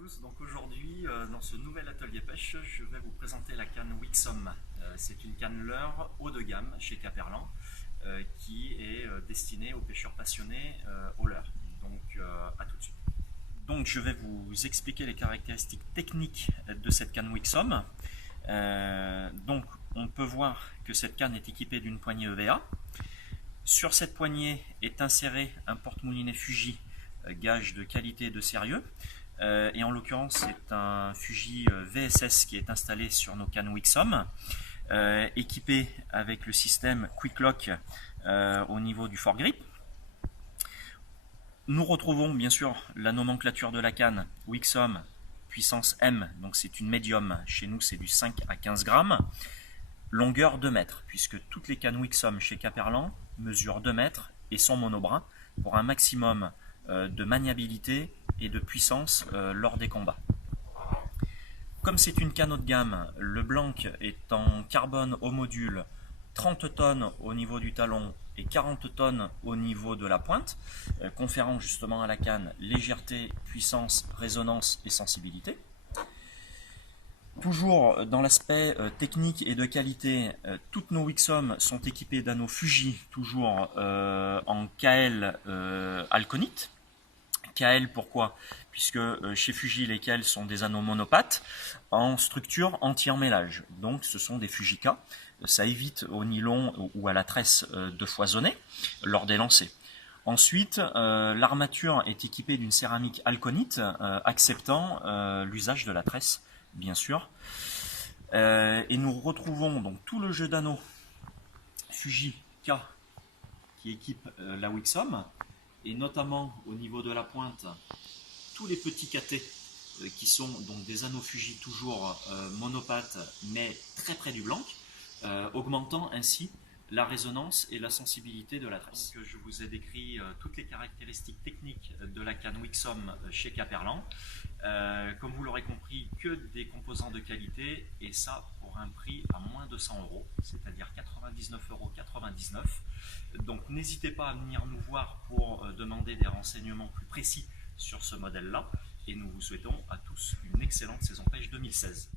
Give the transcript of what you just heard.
tous. Donc aujourd'hui, dans ce nouvel atelier pêche, je vais vous présenter la canne Wixom. C'est une canne leurre haut de gamme chez Caperlan qui est destinée aux pêcheurs passionnés au leurre. Donc à tout de suite. Donc je vais vous expliquer les caractéristiques techniques de cette canne Wixom. Donc on peut voir que cette canne est équipée d'une poignée EVA. Sur cette poignée est inséré un porte-moulinet Fuji, gage de qualité et de sérieux. Et en l'occurrence, c'est un Fuji VSS qui est installé sur nos cannes Wixom, équipé avec le système Quick Lock au niveau du foregrip. Nous retrouvons bien sûr la nomenclature de la canne Wixom puissance M, donc c'est une médium, chez nous c'est du 5 à 15 grammes, longueur 2 mètres, puisque toutes les cannes Wixom chez Caperlan mesurent 2 mètres et sont monobras pour un maximum de maniabilité et de puissance lors des combats. Comme c'est une canne haut de gamme, le blanc est en carbone au module, 30 tonnes au niveau du talon et 40 tonnes au niveau de la pointe, conférant justement à la canne légèreté, puissance, résonance et sensibilité. Toujours dans l'aspect technique et de qualité, toutes nos Wixom sont équipées d'anneaux Fuji, toujours en KL alconite. KL pourquoi? Puisque chez Fuji les KL sont des anneaux monopates en structure anti-emmêlage. Donc ce sont des Fujika. Ça évite au nylon ou à la tresse de foisonner lors des lancers. Ensuite, l'armature est équipée d'une céramique alconite acceptant l'usage de la tresse, bien sûr. Et nous retrouvons donc tout le jeu d'anneaux Fuji K qui équipe la Wixom, et notamment au niveau de la pointe, tous les petits catés qui sont donc des anneaux Fuji toujours monopates mais très près du blanc, augmentant ainsi la résonance et la sensibilité de la tresse. Donc, je vous ai décrit toutes les caractéristiques techniques de la canne Wixom chez Caperlan. Comme vous l'aurez compris, que des composants de qualité, et ça pour un prix à moins de 100 euros, c'est-à-dire 99,99 €. Donc n'hésitez pas à venir nous voir pour demander des renseignements plus précis sur ce modèle-là, et nous vous souhaitons à tous une excellente saison pêche 2016.